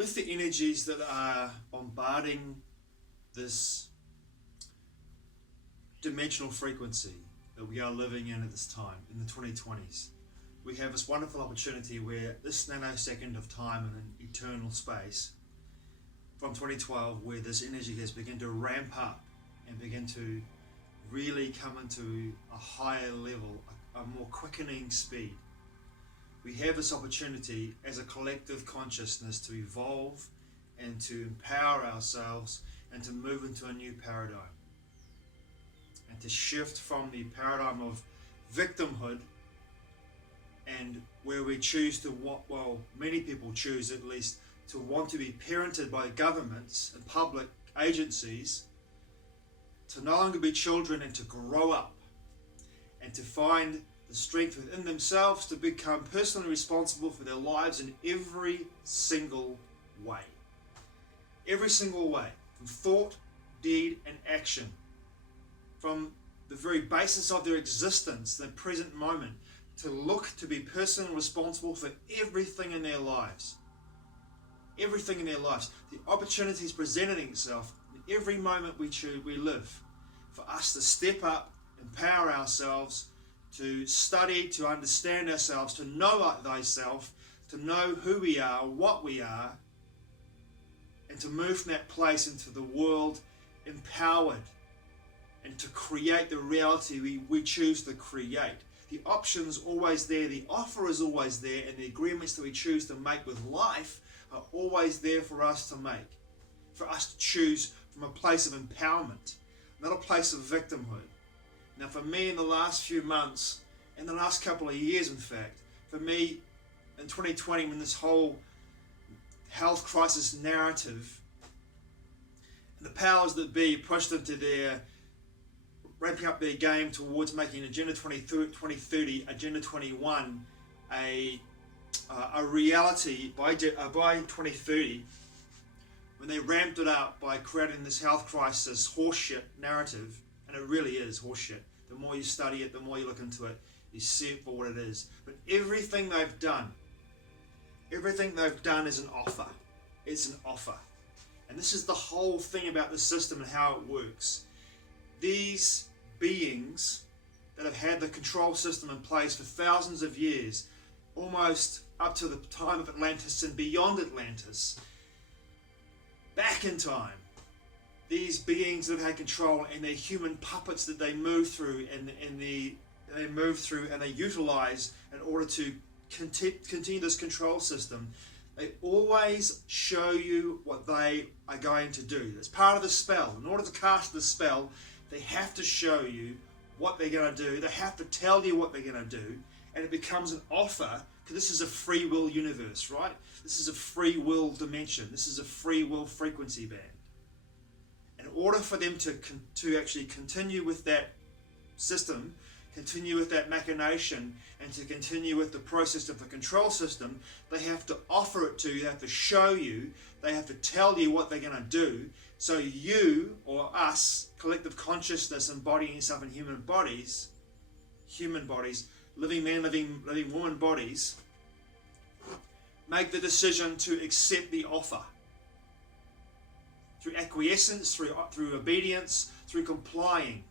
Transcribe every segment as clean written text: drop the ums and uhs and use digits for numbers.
with the energies that are bombarding this dimensional frequency that we are living in at this time, in the 2020s, we have this wonderful opportunity where this nanosecond of time in an eternal space from 2012, where this energy has begun to ramp up and begin to really come into a higher level, a more quickening speed. We have this opportunity as a collective consciousness to evolve and to empower ourselves and to move into a new paradigm, and to shift from the paradigm of victimhood, and where we choose to, well, many people choose at least, to want to be parented by governments and public agencies, to no longer be children and to grow up and to find the strength within themselves to become personally responsible for their lives in every single way. Every single way, from thought, deed, and action. From the very basis of their existence, the present moment, to look to be personally responsible for everything in their lives. Everything in their lives. The opportunity is presenting itself in every moment we live, for us to step up, empower ourselves, to study, to understand ourselves, to know thyself, to know who we are, what we are, and to move from that place into the world empowered, and to create the reality we choose to create. The option's always there, the offer is always there, and the agreements that we choose to make with life are always there for us to make, for us to choose from a place of empowerment, not a place of victimhood. Now for me, in the last few months, in the last couple of years in fact, for me in 2020, when this whole health crisis narrative and the powers that be pushed into their ramping up their game towards making Agenda 2030, Agenda 21 a reality by 2030, when they ramped it up by creating this health crisis horseshit narrative, and it really is horseshit. The more you study it, the more you look into it, you see it for what it is. But everything they've done is an offer. It's an offer. And this is the whole thing about the system and how it works. These beings that have had the control system in place for thousands of years, almost up to the time of Atlantis and beyond Atlantis, back in time, these beings that have had control, and their human puppets that they move through and they utilize in order to continue this control system, they always show you what they are going to do. It's part of the spell. In order to cast the spell, they have to show you what they're going to do. They have to tell you what they're going to do, and it becomes an offer, because this is a free will universe, right? This is a free will dimension. This is a free will frequency band. In order for them to actually continue with that system, continue with that machination, and to continue with the process of the control system, they have to offer it to you, they have to show you, they have to tell you what they're going to do, so you, or us, collective consciousness embodying yourself in human bodies, living man, living woman bodies, make the decision to accept the offer. Through acquiescence, through obedience, through complying.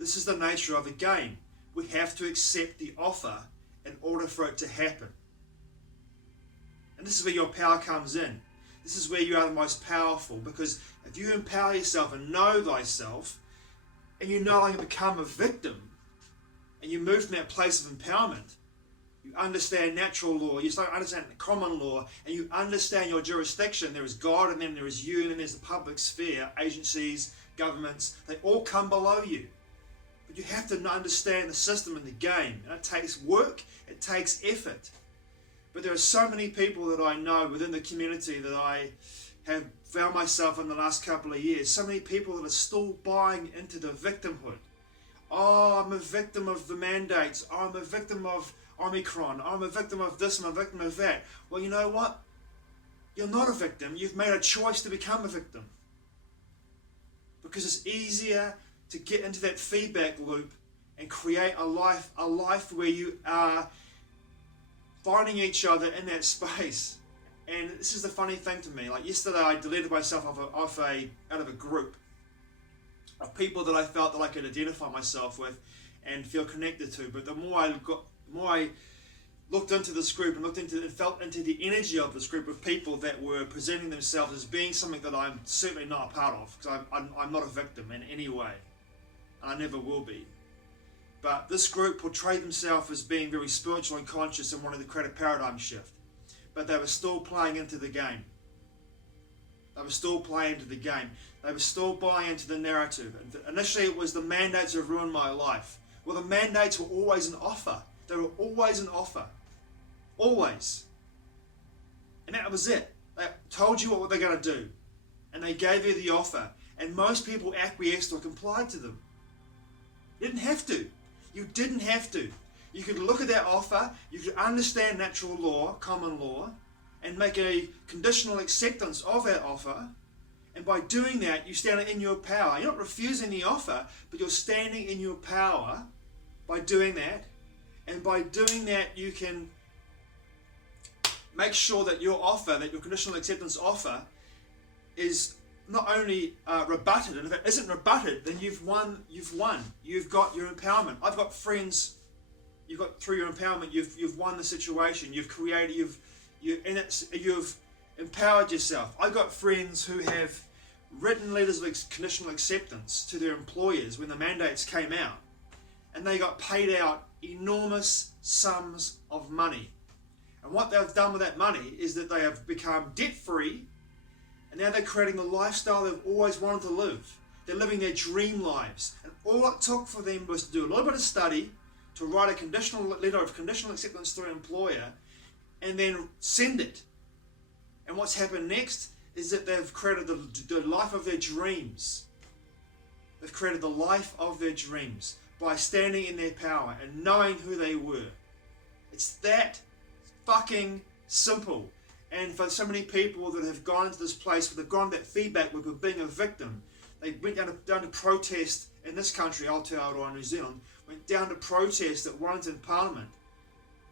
This is the nature of the game. We have to accept the offer in order for it to happen. And this is where your power comes in. This is where you are the most powerful, because if you empower yourself and know thyself, and you no longer become a victim, and you move from that place of empowerment, you understand natural law, you start understanding common law, and you understand your jurisdiction. There is God, and then there is you, and then there's the public sphere, agencies, governments, they all come below you. But you have to understand the system and the game, and it takes work, it takes effort. But there are so many people that I know within the community that I have found myself in the last couple of years, so many people that are still buying into the victimhood. Oh, I'm a victim of the mandates, oh, I'm a victim of Omicron, I'm a victim of this, I'm a victim of that. Well, you know what? You're not a victim. You've made a choice to become a victim. Because it's easier to get into that feedback loop and create a life where you are finding each other in that space And this is the funny thing to me. Like yesterday, I deleted myself out of a group of people that I felt that I could identify myself with and feel connected to. But the more I looked into this group and felt into the energy of this group of people that were presenting themselves as being something that I'm certainly not a part of, because I'm not a victim in any way. I never will be. But this group portrayed themselves as being very spiritual and conscious and wanted to create a paradigm shift. But they were still playing into the game. They were still playing into the game. They were still buying into the narrative. Initially it was the mandates have ruined my life. Well, the mandates were always an offer. They were always an offer. Always. And that was it. They told you what they're going to do. And they gave you the offer. And most people acquiesced or complied to them. You didn't have to. You didn't have to. You could look at that offer, you could understand natural law, common law, and make a conditional acceptance of that offer. And by doing that, you stand in your power. You're not refusing the offer, but you're standing in your power by doing that. And by doing that, you can make sure that your offer, that your conditional acceptance offer, is not only rebutted, and if it isn't rebutted, then you've won. You've got your empowerment. I've got friends. You've got through your empowerment. You've won the situation. You've created. You've empowered yourself. I've got friends who have written letters of conditional acceptance to their employers when the mandates came out, and they got paid out enormous sums of money. And what they've done with that money is that they have become debt-free. And now they're creating the lifestyle they've always wanted to live. They're living their dream lives. And all it took for them was to do a little bit of study, to write a conditional letter of conditional acceptance to an employer, and then send it. And what's happened next is that they've created the life of their dreams. They've created the life of their dreams by standing in their power and knowing who they were. It's that fucking simple. And for so many people that have gone into this place, where they've gone that feedback loop of being a victim, they went down to protest in this country, Aotearoa, New Zealand, went down to protest at Wellington Parliament.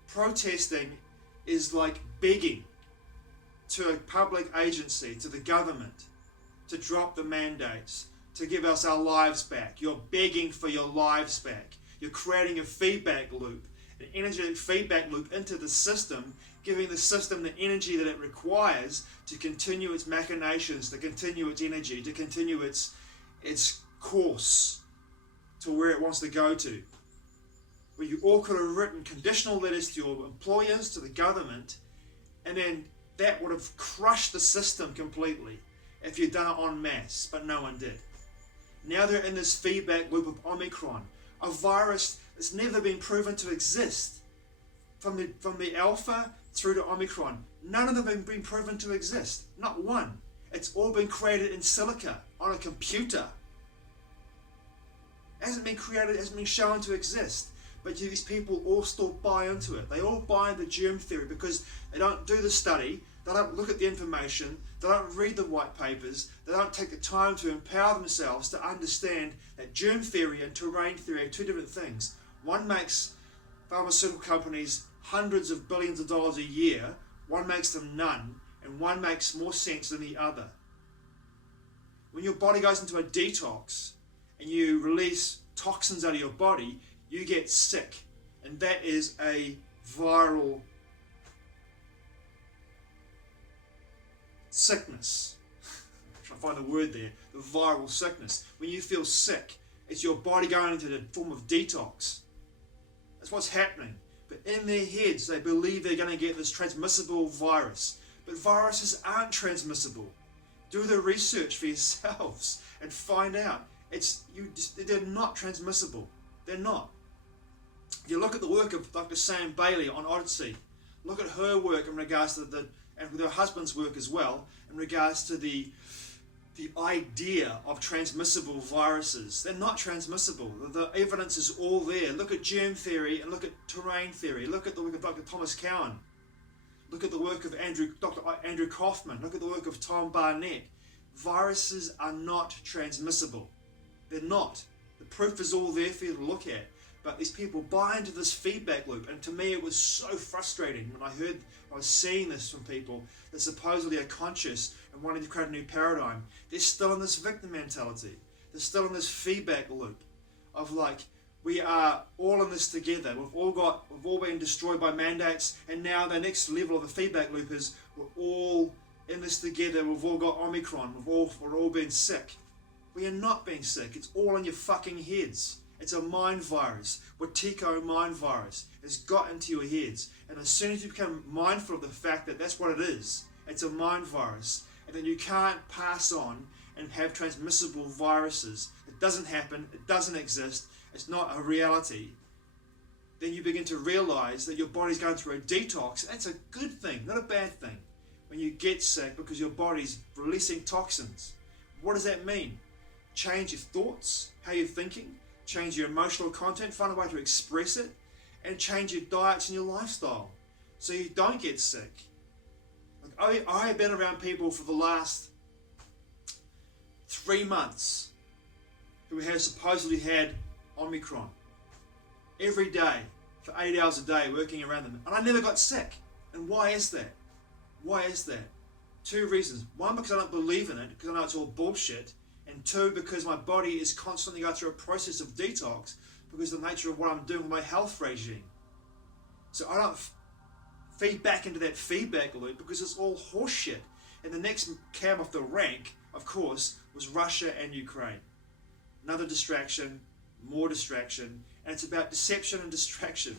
Protesting is like begging to a public agency, to the government, to drop the mandates, to give us our lives back. You're begging for your lives back. You're creating a feedback loop, an energetic feedback loop into the system, giving the system the energy that it requires to continue its machinations, to continue its energy, to continue its course to where it wants to go to. Where you all could have written conditional letters to your employers, to the government, and then that would have crushed the system completely if you'd done it en masse, but no one did. Now they're in this feedback loop of Omicron, a virus that's never been proven to exist. From the Alpha through to Omicron, none of them have been proven to exist. Not one. It's all been created in silica, on a computer. It hasn't been created, it hasn't been shown to exist. But these people all still buy into it. They all buy into germ theory because they don't do the study, they don't look at the information, they don't read the white papers, they don't take the time to empower themselves to understand that germ theory and terrain theory are two different things. One makes pharmaceutical companies hundreds of billions of dollars a year, one makes them none, and one makes more sense than the other. When your body goes into a detox and you release toxins out of your body, you get sick, and that is a viral sickness. I'm trying to find the word there, the viral sickness. When you feel sick, it's your body going into the form of detox. That's what's happening. But in their heads, they believe they're going to get this transmissible virus. But viruses aren't transmissible. Do the research for yourselves and find out. They're not transmissible. They're not. You look at the work of Dr. Sam Bailey on Odyssey. Look at her work in regards to and with her husband's work as well, in regards to the idea of transmissible viruses. They're not transmissible. The evidence is all there. Look at germ theory and look at terrain theory. Look at the work of Dr. Thomas Cowan. Look at the work of Dr. Andrew Kaufman. Look at the work of Tom Barnett. Viruses are not transmissible. They're not. The proof is all there for you to look at. But these people buy into this feedback loop, and to me it was so frustrating when I was seeing this from people that supposedly are conscious and wanting to create a new paradigm. They're still in this victim mentality. They're still in this feedback loop of like, we are all in this together. We've all been destroyed by mandates, and now the next level of the feedback loop is we're all in this together. We've all got Omicron. We're all been sick. We are not being sick. It's all in your fucking heads. It's a mind virus. Wetiko mind virus has got into your heads. And as soon as you become mindful of the fact that that's what it is, it's a mind virus, and then you can't pass on and have transmissible viruses. It doesn't happen. It doesn't exist. It's not a reality. Then you begin to realize that your body's going through a detox. That's a good thing, not a bad thing. When you get sick because your body's releasing toxins. What does that mean? Change your thoughts, how you're thinking, change your emotional content, find a way to express it, and change your diets and your lifestyle so you don't get sick. Like I have been around people for the last 3 months who have supposedly had Omicron every day for 8 hours a day working around them, and I never got sick. And why is that? Why is that? 2 reasons. 1, because I don't believe in it, because I know it's all bullshit. And 2, because my body is constantly going through a process of detox because of the nature of what I'm doing with my health regime. So I don't feed back into that feedback loop because it's all horseshit. And the next cab off the rank, of course, was Russia and Ukraine. Another distraction, more distraction, and it's about deception and distraction.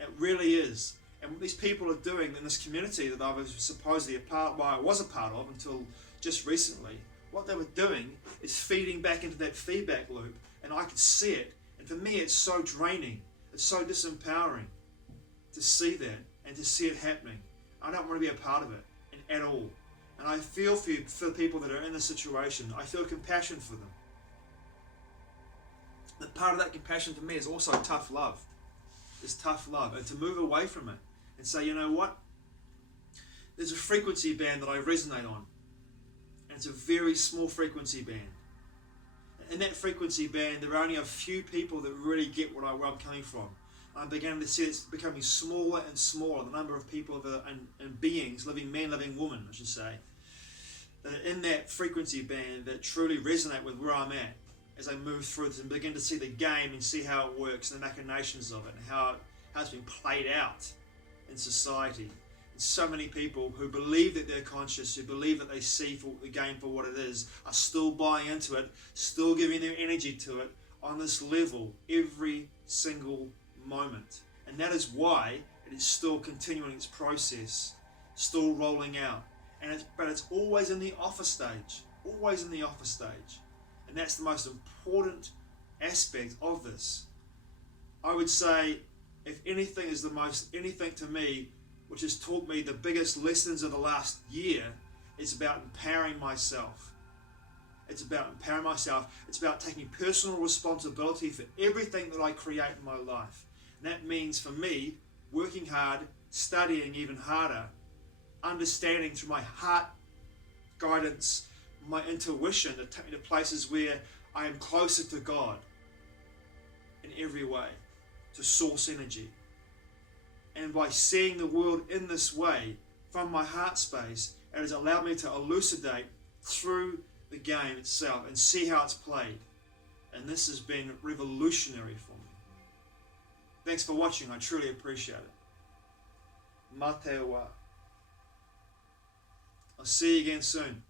It really is. And what these people are doing in this community that I was supposedly I was a part of until just recently, what they were doing is feeding back into that feedback loop, and I could see it. And for me, it's so draining. It's so disempowering to see that and to see it happening. I don't want to be a part of it at all. And I feel for the people that are in this situation. I feel compassion for them. But part of that compassion for me is also tough love. It's tough love. And to move away from it and say, you know what? There's a frequency band that I resonate on. And it's a very small frequency band. In that frequency band, there are only a few people that really get where I'm coming from. I'm beginning to see it's becoming smaller and smaller, the number of people and beings, living men, living women, I should say, that are in that frequency band that truly resonate with where I'm at as I move through this and begin to see the game and see how it works and the machinations of it and how it's been played out in society. And so many people who believe that they're conscious, who believe that they see the game for what it is, are still buying into it, still giving their energy to it on this level every single moment. And that is why it is still continuing its process, still rolling out. But it's always in the offer stage, always in the offer stage. And that's the most important aspect of this. I would say, if anything is anything to me, which has taught me the biggest lessons of the last year, it's about empowering myself. It's about empowering myself. It's about taking personal responsibility for everything that I create in my life. And that means for me, working hard, studying even harder, understanding through my heart guidance, my intuition to take me to places where I am closer to God in every way, to source energy. And by seeing the world in this way, from my heart space, it has allowed me to elucidate through the game itself and see how it's played. And this has been revolutionary for me. Thanks for watching, I truly appreciate it. Matewa. I'll see you again soon.